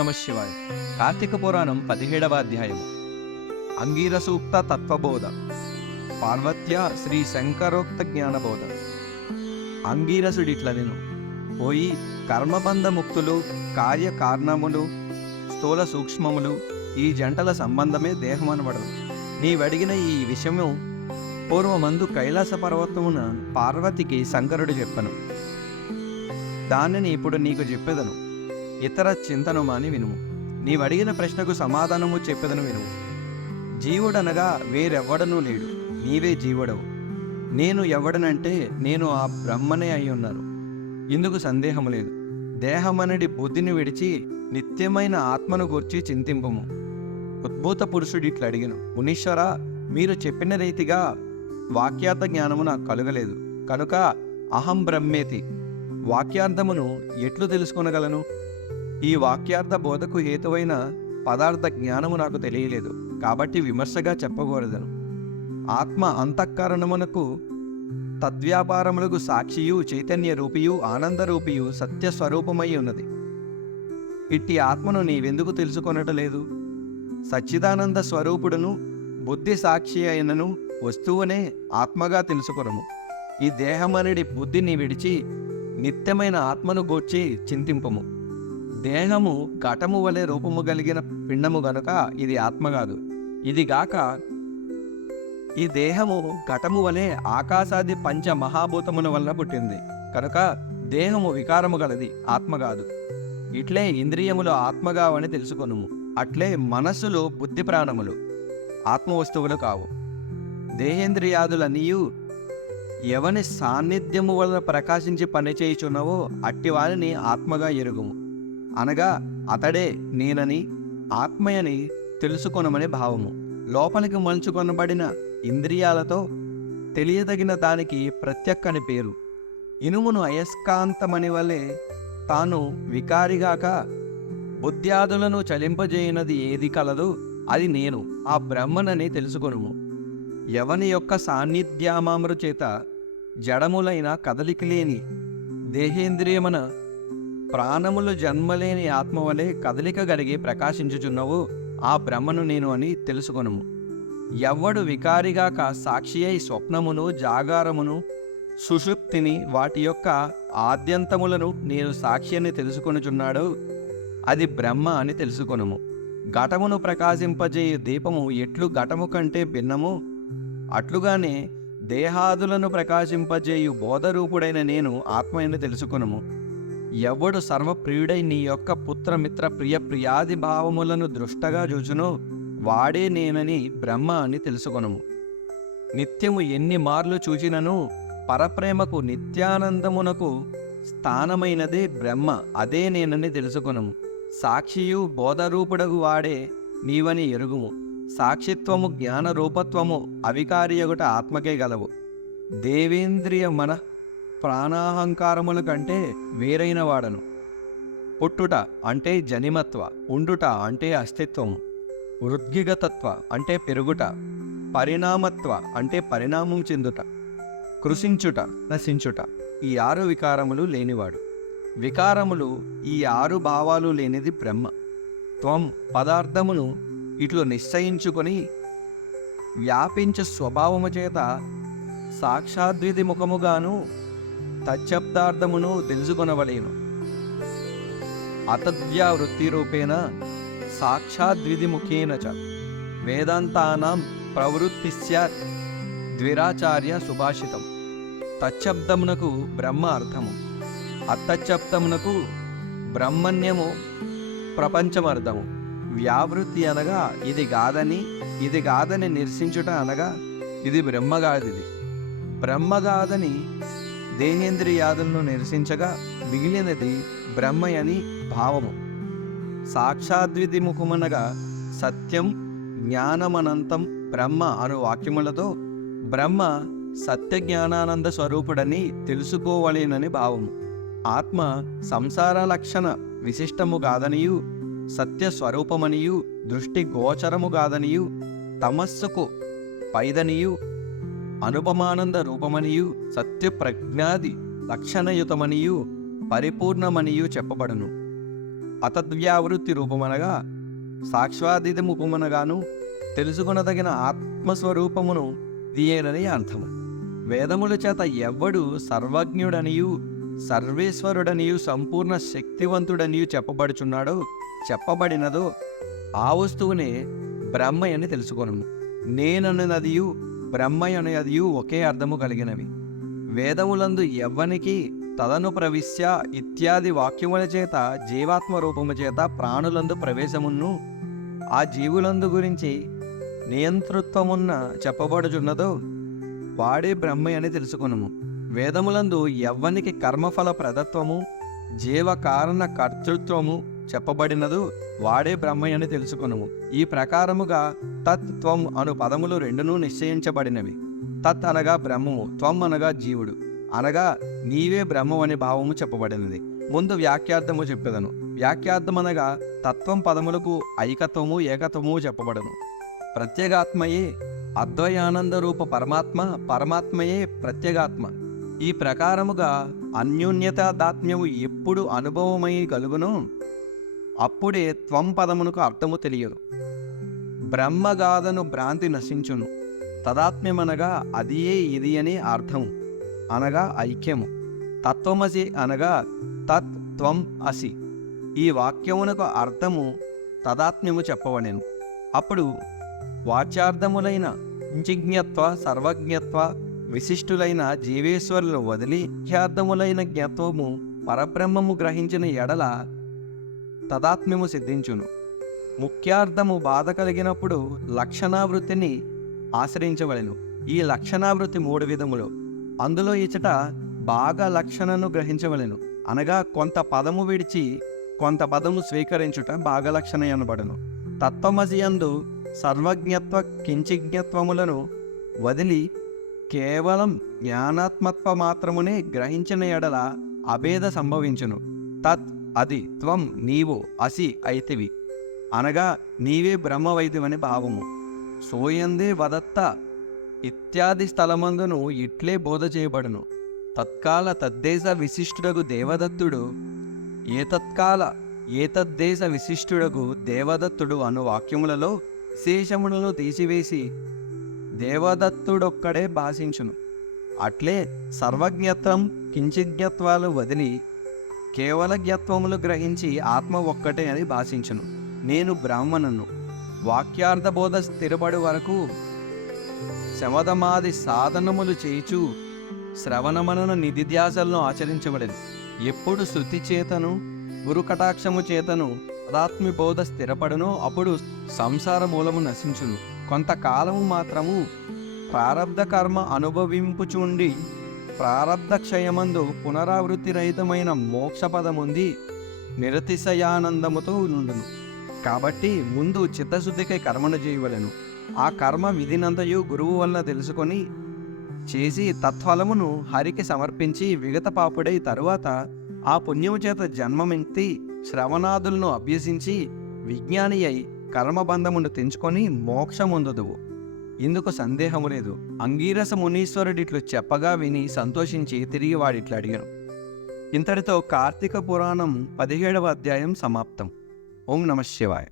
నమ శివాయ. కార్తీక పురాణం 17వ అధ్యాయము. అంగీర సూక్త తత్వబోధ. పార్వత్య శ్రీ శంకరోక్త జ్ఞానబోధ. అంగీరసుడిట్లనెను, పోయి కర్మబంధ ముక్తులు, కార్యకారణములు, స్థూల సూక్ష్మములు, ఈ జంటల సంబంధమే దేహమనబడదు. నీవడిగిన ఈ విషయము పూర్వమందు కైలాస పర్వతమున పార్వతికి శంకరుడు చెప్పను. దానిని ఇప్పుడు నీకు చెప్పెదను. ఇతర చింతను మాని వినుము. నీవడిగిన ప్రశ్నకు సమాధానము చెప్పెదను వినుము. జీవుడనగా వేరెవ్వడనూ లేడు, నీవే జీవుడవు. నేను ఎవడనంటే నేను ఆ బ్రహ్మనే అయి ఉన్నాను. ఇందుకు సందేహము లేదు. దేహమనడి బుద్ధిని విడిచి నిత్యమైన ఆత్మను గూర్చి చింతింపము. ఉద్భూత పురుషుడిట్లు అడిగిన, మునీశ్వర, మీరు చెప్పిన రీతిగా వాక్యార్థ జ్ఞానము నాకు కలుగలేదు కనుక అహం బ్రహ్మేతి వాక్యార్థమును ఎట్లు తెలుసుకొనగలను? ఈ వాక్యార్థ బోధకు హేతువైన పదార్థ జ్ఞానము నాకు తెలియలేదు కాబట్టి విమర్శగా చెప్పకూడదను. ఆత్మ అంతఃకరణమునకు తద్వ్యాపారములకు సాక్షియు, చైతన్య రూపియు, ఆనందరూపియు, సత్యస్వరూపమై ఉన్నది. ఇట్టి ఆత్మను నీవెందుకు తెలుసుకొనటలేదు? సచ్చిదానంద స్వరూపుడును బుద్ధి సాక్షి అయినను వస్తువునే ఆత్మగా తెలుసుకొనము. ఈ దేహమనడి బుద్ధిని విడిచి నిత్యమైన ఆత్మను గూర్చి చింతింపము. దేహము ఘటము వలె రూపము కలిగిన పిండము గనుక ఇది ఆత్మ కాదు. ఇదిగాక ఈ దేహము ఘటము వలె ఆకాశాది పంచ మహాభూతముల వలన పుట్టింది కనుక దేహము వికారము గలది, ఆత్మ కాదు. ఇట్లే ఇంద్రియములు ఆత్మగావని తెలుసుకొనుము. అట్లే మనస్సులు బుద్ధి ప్రాణములు ఆత్మ వస్తువులు కావు. దేహేంద్రియాదులన్నీయు ఎవని సాన్నిధ్యము వలన ప్రకాశించి పనిచేయుచున్నవో అట్టి వారిని ఆత్మగా ఎరుగుము. అనగా అతడే నేనని, ఆత్మయని తెలుసుకొనమని భావము. లోపలికి మలుచుకొనబడిన ఇంద్రియాలతో తెలియదగిన దానికి ప్రత్యక్కని పేరు. ఇనుమును అయస్కాంతమని వలె తాను వికారిగాక బుద్ధ్యాదులను చలింపజేయనది ఏది కలదో అది నేను, ఆ బ్రహ్మనని తెలుసుకొనుము. ఎవని యొక్క సాన్నిధ్యామామరు చేత జడములైన కదలిక లేని దేహేంద్రియమన ప్రాణములు జన్మలేని ఆత్మవలే కదలిక గలిగి ప్రకాశించుచున్నవు ఆ బ్రహ్మను నేను అని తెలుసుకొనుము. ఎవ్వడు వికారిగాక సాక్షి అయి స్వప్నమును, జాగారమును, సుషుప్తిని, వాటి యొక్క ఆద్యంతములను నేను సాక్షి అని తెలుసుకొనుచున్నాడో అది బ్రహ్మ అని తెలుసుకొనుము. ఘటమును ప్రకాశింపజేయు దీపము ఎట్లు ఘటము కంటే భిన్నము అట్లుగానే దేహాదులను ప్రకాశింపజేయు బోధరూపుడైన నేను ఆత్మ అని తెలుసుకొనుము. ఎవడు సర్వప్రియుడై నీ యొక్క పుత్రమిత్ర ప్రియ ప్రియాది భావములను దృష్టగా చూచునో వాడే నేనని బ్రహ్మ అని తెలుసుకొనుము. నిత్యము ఎన్ని మార్లు చూచినను పరప్రేమకు నిత్యానందమునకు స్థానమైనదే బ్రహ్మ, అదే నేనని తెలుసుకొనుము. సాక్షియు బోధరూపుడగు వాడే నీవని ఎరుగుము. సాక్షిత్వము, జ్ఞాన రూపత్వము అవికారియగుట ఆత్మకే గలవు. దేవేంద్రియ మన ప్రాణాహంకారముల కంటే వేరైన వాడను. పుట్టుట అంటే జనిమత్వ, ఉండుట అంటే అస్తిత్వము, వృద్ధిగతత్వ అంటే పెరుగుట, పరిణామత్వ అంటే పరిణామం చెందుట, కృషించుట, నశించుట, ఈ 6 వికారములు లేనివాడు. వికారములు ఈ 6 భావాలు లేనిది బ్రహ్మ. త్వం పదార్థమును ఇట్లు నిశ్చయించుకొని వ్యాపించు స్వభావము చేత సాక్షాద్విధి ముఖముగాను తచ్చబ్దార్థమును తెలుసుకొనవలేను. అతద్వ్యావృత్తి రూపేణ సాక్షాద్విధి ముఖేన చ వేదాంతానాం ప్రవృత్తిస్య ద్విరాచార్య సుభాషితం. తచ్చబ్దమునకు బ్రహ్మ అర్థము, అతచ్చబ్దమునకు బ్రహ్మణ్యము ప్రపంచమర్థము. వ్యావృత్తి అనగా ఇది కాదని నిరసించుట అనగా ఇది బ్రహ్మగాదిది. బ్రహ్మగాదని దేహేంద్రియాదులను నిరసించగా మిగిలినది బ్రహ్మయని భావము. సాక్షాద్విధి ముఖమనగా సత్యం, జ్ఞానమనంతం బ్రహ్మ అను వాక్యములతో బ్రహ్మ సత్యజ్ఞానానంద స్వరూపుడని తెలుసుకోవలేనని భావము. ఆత్మ సంసార లక్షణ విశిష్టము కాదనియు, సత్యస్వరూపమనియు, దృష్టి గోచరము కాదనియు, తమస్సుకు పైదనియు, అనుపమానంద రూపమనియు, సత్య-, 、 లక్షణయుతమనియు, పరిపూర్ణమనియు చెప్పబడును. అతద్వ్యావృత్తి రూపమనగా సాక్షాతీతముపమనగాను తెలుసుకొనదగిన ఆత్మస్వరూపమును దియేనని అర్థము. వేదముల చేత ఎవ్వడు సర్వజ్ఞుడనియు సర్వేశ్వరుడనియు సంపూర్ణ శక్తివంతుడనియు చెప్పబడుచున్నాడో చెప్పబడినదో ఆ వస్తువునే బ్రహ్మయని తెలుసుకొను. నేనన్నదియు బ్రహ్మయనదియు ఒకే అర్థము కలిగినవి. వేదములందు ఎవ్వనికి తదను ప్రవిశ్య ఇత్యాది వాక్యముల చేత జీవాత్మ రూపము చేత ప్రాణులందు ప్రవేశమును ఆ జీవులందు గురించి నియంతృత్వమున్న చెప్పబడుచున్నదో వాడే బ్రహ్మయని తెలుసుకొనుము. వేదములందు ఎవ్వనికి కర్మఫల ప్రదత్వము జీవకారణ కర్తృత్వము చెప్పబడినదు వాడే బ్రహ్మయని తెలుసుకొనుము. ఈ ప్రకారముగా తత్ త్వం అను పదములు రెండునూ నిశ్చయించబడినవి. తత్ అనగా బ్రహ్మము, త్వం అనగా జీవుడు, అనగా నీవే బ్రహ్మం అనే భావము చెప్పబడినది. ముందు వ్యాఖ్యార్థము చెప్పెదను. వ్యాఖ్యార్థమనగా తత్వం పదములకు ఐకత్వము ఏకత్వము చెప్పబడను. ప్రత్యేగాత్మయే అద్వయానంద రూప పరమాత్మ, పరమాత్మయే ప్రత్యేగాత్మ. ఈ ప్రకారముగా అన్యోన్యతాదాత్మ్యము ఎప్పుడు అనుభవమై కలుగునో అప్పుడే త్వం పదమునకు అర్థము తెలియదు. బ్రహ్మగాథను భ్రాంతి నశించును. తదాత్మ్యమనగా అదియే ఇది అని అర్థము, అనగా ఐక్యము. తత్వమసి అనగా తత్ త్వం అసి. ఈ వాక్యమునకు అర్థము తదాత్మ్యము చెప్పవలెను. అప్పుడు వాచ్యార్థములైన ఇంచిజ్ఞత్వ సర్వజ్ఞత్వ విశిష్టులైన జీవేశ్వరులు వదిలి ముఖ్యార్థములైన జ్ఞత్వము పరబ్రహ్మము గ్రహించిన ఎడల తదాత్మ్యము సిద్ధించును. ముఖ్యార్థము బాధ కలిగినప్పుడు లక్షణావృత్తిని ఆశ్రయించవలెను. ఈ లక్షణావృత్తి 3 విధములు. అందులో ఇచ్చట బాగా లక్షణను గ్రహించవలెను, అనగా కొంత పదము విడిచి కొంత పదము స్వీకరించుట భాగలక్షణ అనబడును. తత్వమసి యందు సర్వజ్ఞత్వ కించిజ్ఞత్వములను వదిలి కేవలం జ్ఞానాత్మత్వ మాత్రమునే గ్రహించిన ఎడల అభేద సంభవించును. తత్ అది త్వం నీవు అసి అయితివి, అనగా నీవే బ్రహ్మవైదివని భావము. సోయందే వదత్త ఇత్యాది స్థలమందును ఇట్లే బోధ చేయబడును. తత్కాల తద్దేశ విశిష్టుడగు దేవదత్తుడు ఏతత్కాల ఏతద్దేశ విశిష్టుడగు దేవదత్తుడు అను వాక్యములలో విశేషములను తీసివేసి దేవదత్తుడొక్కడే భాషించును. అట్లే సర్వజ్ఞత్వం కించిజ్ఞత్వాలు వదిలి కేవల జ్ఞత్వములు గ్రహించి ఆత్మ ఒక్కటే అని భాషించును. నేను బ్రాహ్మణను. వాక్యార్థబోధ స్థిరపడు వరకు శమదమాది సాధనములు చేయిచు శ్రవణమనన నిధిధ్యాసలను ఆచరించబడేది. ఎప్పుడు శృతి చేతను గురు కటాక్షము చేతను తదాత్మి బోధ స్థిరపడునో అప్పుడు సంసార మూలము నశించును. కొంతకాలము మాత్రము ప్రారబ్ధ కర్మ అనుభవింపుచుండి ప్రారబ్ధ క్షయమందు పునరావృత్తి రహితమైన మోక్షపదముంది నిరతిశయానందముతో నుండును. కాబట్టి ముందు చిత్తశుద్ధికై కర్మను చేయవలెను. ఆ కర్మ విధినంతయు గురువు వలన తెలుసుకొని చేసి తత్ఫలమును హరికి సమర్పించి విగత పాపుడై తరువాత ఆ పుణ్యము చేత జన్మమెత్తి శ్రవణాదులను అభ్యసించి విజ్ఞాని అయి కర్మబంధమును తెంచుకొని మోక్షముందుదువు. ఇందుకు సందేహము లేదు. అంగీరస మునీశ్వరుడిట్లు చెప్పగా విని సంతోషించి తిరిగి వాడిట్లు అడిగాను. ఇంతటితో కార్తీక పురాణం 17వ అధ్యాయం సమాప్తం. ఓం నమః శివాయ.